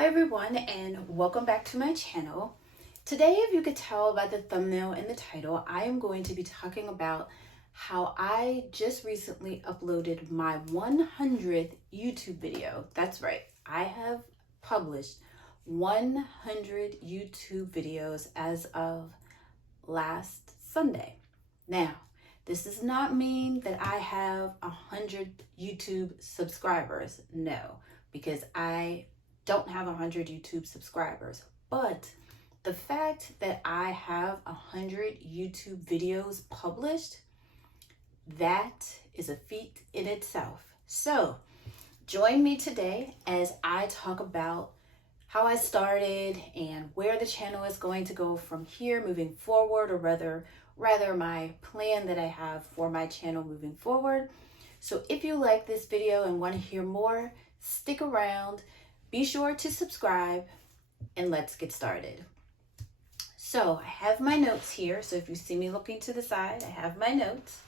Hi everyone, and welcome back to my channel. Today, if you could tell by the thumbnail and the title, I am going to be talking about how I just recently uploaded my 100th YouTube video. That's right, I have published 100 YouTube videos as of last Sunday. Now, this does not mean that I have 100 YouTube subscribers. No, because I don't have 100 YouTube subscribers, but the fact that I have 100 YouTube videos published, that is a feat in itself. So join me today as I talk about how I started and where the channel is going to go from here moving forward, or rather my plan that I have for my channel moving forward. So if you like this video and want to hear more, stick around. Be sure to subscribe and let's get started. So I have my notes here. So if you see me looking to the side, I have my notes.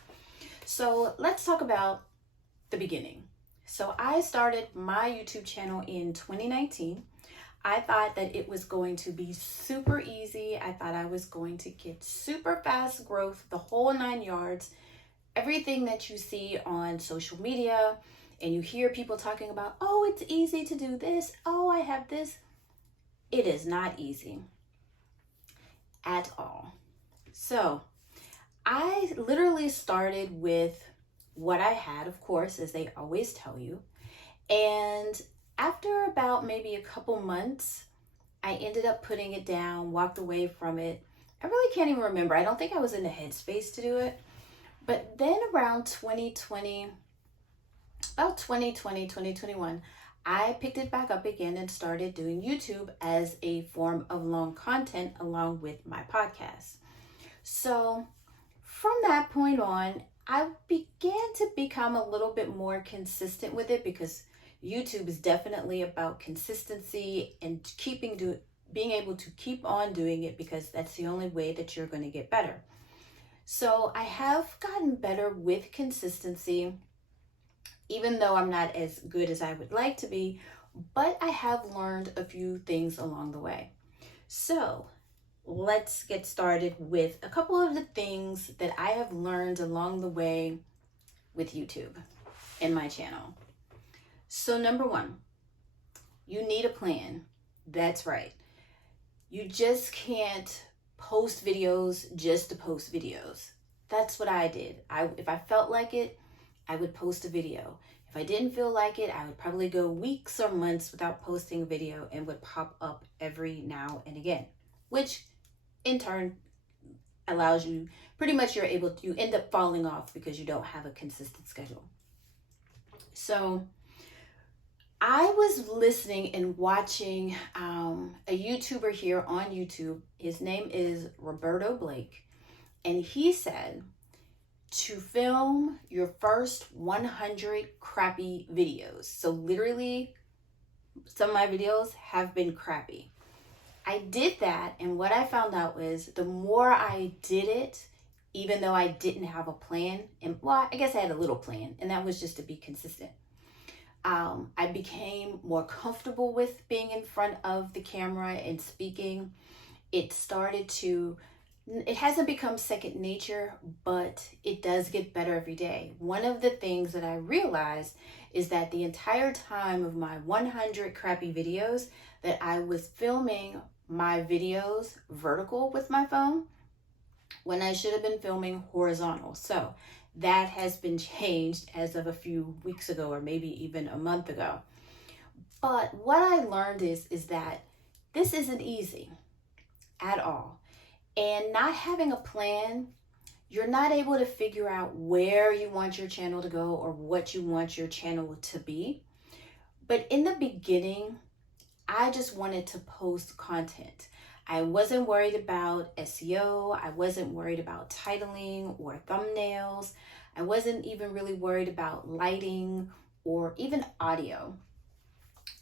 So let's talk about the beginning. So I started my YouTube channel in 2019. I thought that it was going to be super easy. I thought I was going to get super fast growth, the whole 9 yards. Everything that you see on social media, and you hear people talking about, oh, it's easy to do this. Oh, I have this. It is not easy at all. So I literally started with what I had, of course, as they always tell you. And after about maybe a couple months, I ended up putting it down, walked away from it. I really can't even remember. I don't think I was in the headspace to do it. But then around 2020, 2021, I picked it back up again and started doing YouTube as a form of long content along with my podcast. So from that point on, I began to become a little bit more consistent with it, because YouTube is definitely about consistency and being able to keep on doing it, because that's the only way that you're going to get better. So I have gotten better with consistency, even though I'm not as good as I would like to be, but I have learned a few things along the way. So let's get started with a couple of the things that I have learned along the way with YouTube and my channel. So number one, you need a plan. That's right. You just can't post videos just to post videos. That's what I did. If I felt like it, I would post a video. If I didn't feel like it, I would probably go weeks or months without posting a video and would pop up every now and again, which in turn allows you, you end up falling off because you don't have a consistent schedule. So I was listening and watching a YouTuber here on YouTube. His name is Roberto Blake, and he said to film your first 100 crappy videos. So literally, some of my videos have been crappy. I did that, and what I found out was the more I did it, even though I didn't have a plan, and well, I guess I had a little plan, and that was just to be consistent. I became more comfortable with being in front of the camera and speaking. It hasn't become second nature, but it does get better every day. One of the things that I realized is that the entire time of my 100 crappy videos, that I was filming my videos vertical with my phone when I should have been filming horizontal. So that has been changed as of a few weeks ago, or maybe even a month ago. But what I learned is that this isn't easy at all. And not having a plan, you're not able to figure out where you want your channel to go or what you want your channel to be. But in the beginning, I just wanted to post content. I wasn't worried about SEO. I wasn't worried about titling or thumbnails. I wasn't even really worried about lighting or even audio.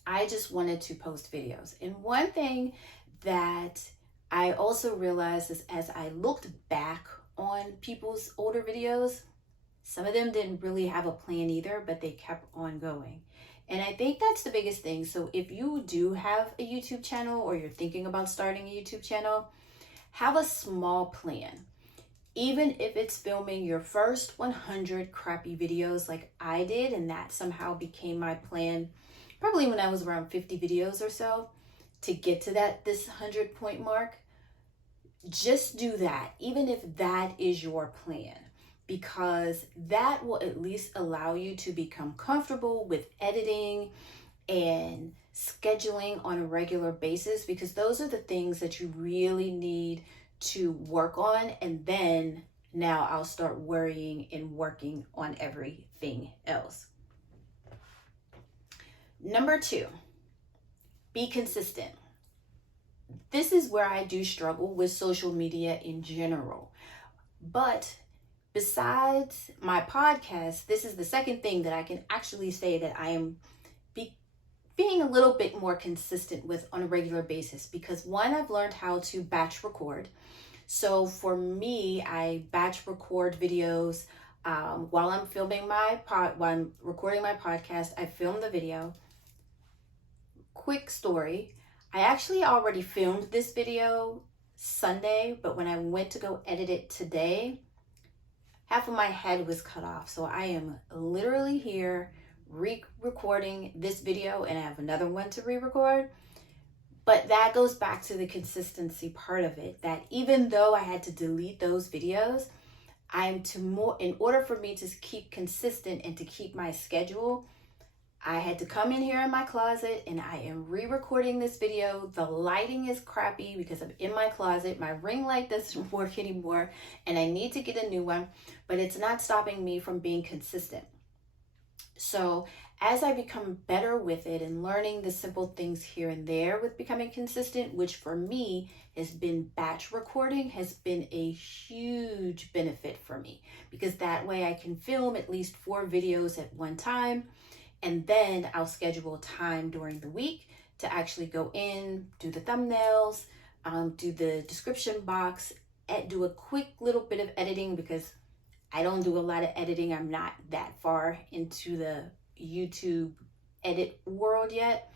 I just wanted to post videos. And one thing that I also realized is, as I looked back on people's older videos, some of them didn't really have a plan either, but they kept on going. And I think that's the biggest thing. So if you do have a YouTube channel or you're thinking about starting a YouTube channel, have a small plan. Even if it's filming your first 100 crappy videos like I did, and that somehow became my plan probably when I was around 50 videos or so to get to this 100 point mark, just do that, even if that is your plan, because that will at least allow you to become comfortable with editing and scheduling on a regular basis, because those are the things that you really need to work on. And then now I'll start worrying and working on everything else. Number 2, be consistent. This is where I do struggle with social media in general. But besides my podcast, this is the second thing that I can actually say that I am being a little bit more consistent with on a regular basis, because one, I've learned how to batch record. So for me, I batch record videos while I'm while I'm recording my podcast. I film the video. Quick story, I actually already filmed this video Sunday, but when I went to go edit it today, half of my head was cut off. So I am literally here re-recording this video, and I have another one to re-record. But that goes back to the consistency part of it, that even though I had to delete those videos, in order for me to keep consistent and to keep my schedule, I had to come in here in my closet and I am re-recording this video. The lighting is crappy because I'm in my closet. My ring light doesn't work anymore and I need to get a new one, but it's not stopping me from being consistent. So as I become better with it and learning the simple things here and there with becoming consistent, which for me has been batch recording, has been a huge benefit for me, because that way I can film at least 4 videos at one time. And then I'll schedule time during the week to actually go in, do the thumbnails, do the description box, do a quick little bit of editing, because I don't do a lot of editing. I'm not that far into the YouTube edit world yet,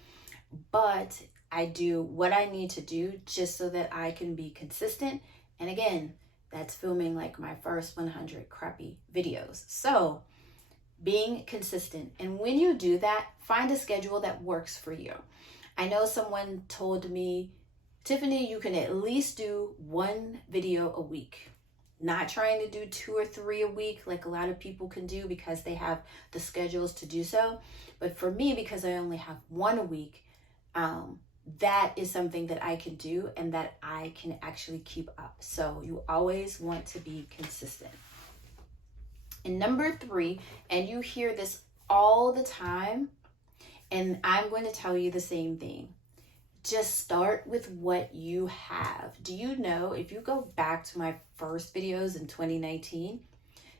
but I do what I need to do just so that I can be consistent. And again, that's filming like my first 100 crappy videos. So being consistent. And when you do that, find a schedule that works for you. I know someone told me, Tiffany, you can at least do 1 video a week. Not trying to do 2 or 3 a week like a lot of people can do because they have the schedules to do so. But for me, because I only have 1 a week, that is something that I can do and that I can actually keep up. So you always want to be consistent. And number 3, and you hear this all the time, and I'm going to tell you the same thing. Just start with what you have. Do you know, if you go back to my first videos in 2019,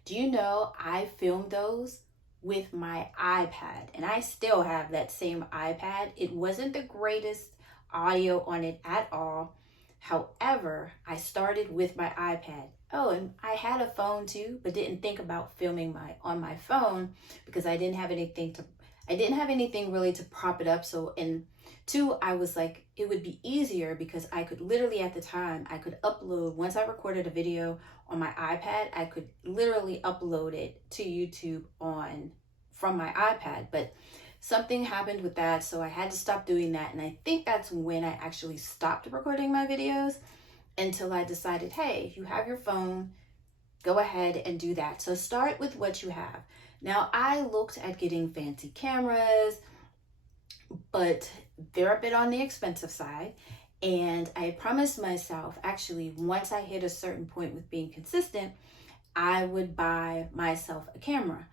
do you know I filmed those with my iPad? And I still have that same iPad. It wasn't the greatest audio on it at all. However, I started with my iPad. Oh, and I had a phone too, but didn't think about filming on my phone because I didn't have anything really to prop it up. So, and 2, I was like, it would be easier because I could literally at the time, I could upload, once I recorded a video on my iPad, I could literally upload it to YouTube from my iPad. But something happened with that, so I had to stop doing that. And I think that's when I actually stopped recording my videos, until I decided, hey, if you have your phone, go ahead and do that. So start with what you have. Now, I looked at getting fancy cameras, but they're a bit on the expensive side. And I promised myself, actually, once I hit a certain point with being consistent, I would buy myself a camera.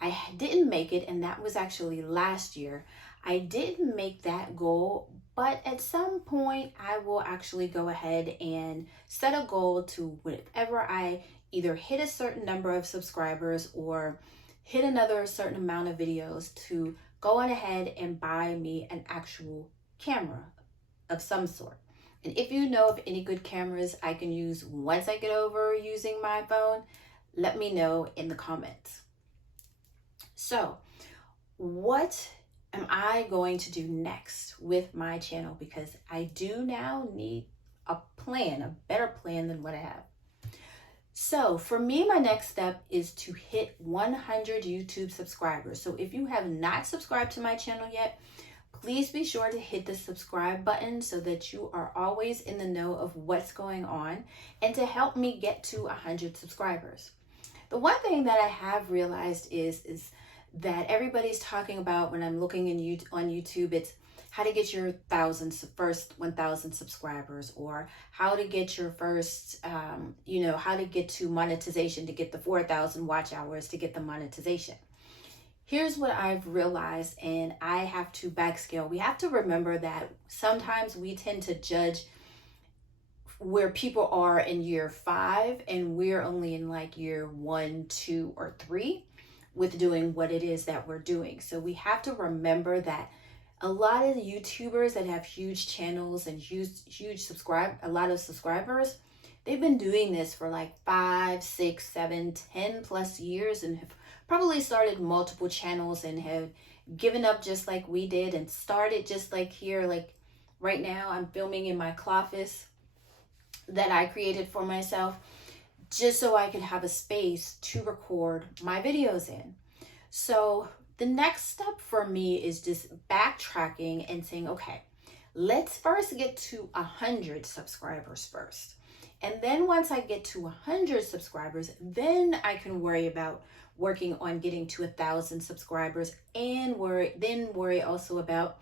I didn't make it, and that was actually last year. I didn't make that goal, but at some point I will actually go ahead and set a goal to whenever I either hit a certain number of subscribers or hit another certain amount of videos, to go on ahead and buy me an actual camera of some sort. And if you know of any good cameras I can use once I get over using my phone, let me know in the comments. So what am I going to do next with my channel? Because I do now need a plan, a better plan than what I have. So for me, my next step is to hit 100 YouTube subscribers. So if you have not subscribed to my channel yet, please be sure to hit the subscribe button so that you are always in the know of what's going on and to help me get to 100 subscribers. The one thing that I have realized is that everybody's talking about when I'm looking on YouTube, it's how to get your first 1,000 subscribers, or how to get your first, how to get to monetization, to get the 4,000 watch hours, to get the monetization. Here's what I've realized, and I have to backscale. We have to remember that sometimes we tend to judge where people are in year 5, and we're only in like year 1, 2, or 3 with doing what it is that we're doing. So we have to remember that a lot of the YouTubers that have huge channels and a lot of subscribers, they've been doing this for like 5, 6, 7, 10 plus years, and have probably started multiple channels and have given up just like we did and started just like here. Like right now, I'm filming in my cloffice that I created for myself just so I could have a space to record my videos in. So the next step for me is just backtracking and saying, okay, let's first get to 100 subscribers first. And then once I get to 100 subscribers, then I can worry about working on getting to 1,000 subscribers, and worry also about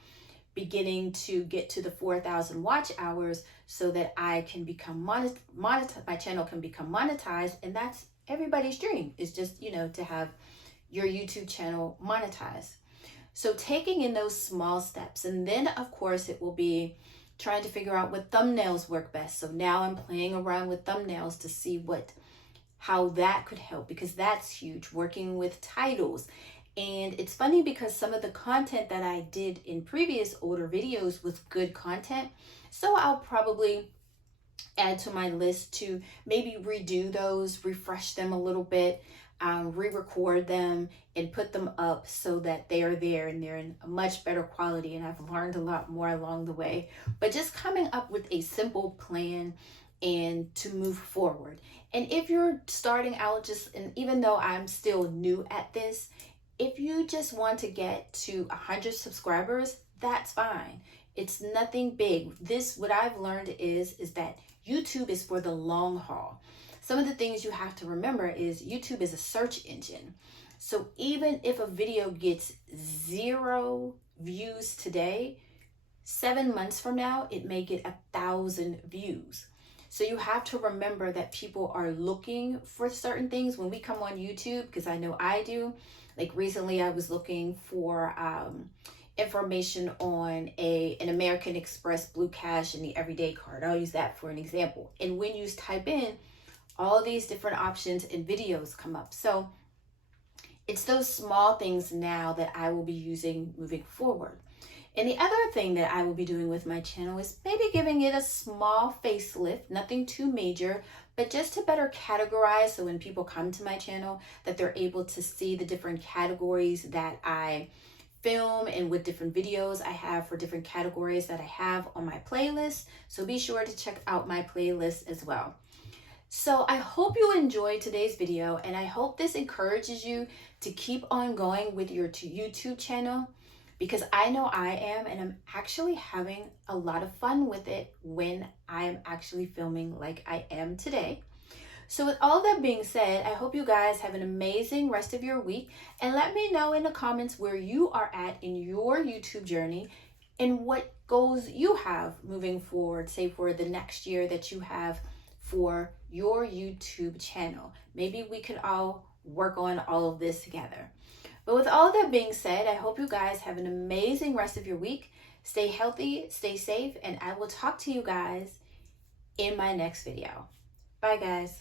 beginning to get to the 4,000 watch hours so that I can become monetized. My channel can become monetized, and that's everybody's dream, is just, to have your YouTube channel monetized. So taking in those small steps, and then of course it will be trying to figure out what thumbnails work best. So now I'm playing around with thumbnails to see how that could help, because that's huge, working with titles. And it's funny because some of the content that I did in previous older videos was good content. So I'll probably add to my list to maybe redo those, refresh them a little bit, re-record them and put them up so that they are there and they're in a much better quality. And I've learned a lot more along the way, but just coming up with a simple plan and to move forward. And if you're starting out, and even though I'm still new at this, if you just want to get to 100 subscribers, that's fine. It's nothing big. What I've learned is that YouTube is for the long haul. Some of the things you have to remember is YouTube is a search engine. So even if a video gets 0 views today, 7 months from now, it may get 1,000 views. So you have to remember that people are looking for certain things when we come on YouTube, because I know I do. Like recently I was looking for information on an American Express Blue Cash and the Everyday Card. I'll use that for an example. And when you type in, all these different options and videos come up. So it's those small things now that I will be using moving forward. And the other thing that I will be doing with my channel is maybe giving it a small facelift, nothing too major, but just to better categorize, so when people come to my channel that they're able to see the different categories that I film and what different videos I have for different categories that I have on my playlist. So be sure to check out my playlist as well. So I hope you enjoyed today's video, and I hope this encourages you to keep on going with your YouTube channel, because I know I am, and I'm actually having a lot of fun with it when I'm actually filming like I am today. So with all that being said, I hope you guys have an amazing rest of your week, and let me know in the comments where you are at in your YouTube journey and what goals you have moving forward, say for the next year that you have for your YouTube channel. Maybe we could all work on all of this together. But with all that being said, I hope you guys have an amazing rest of your week. Stay healthy, stay safe, and I will talk to you guys in my next video. Bye, guys.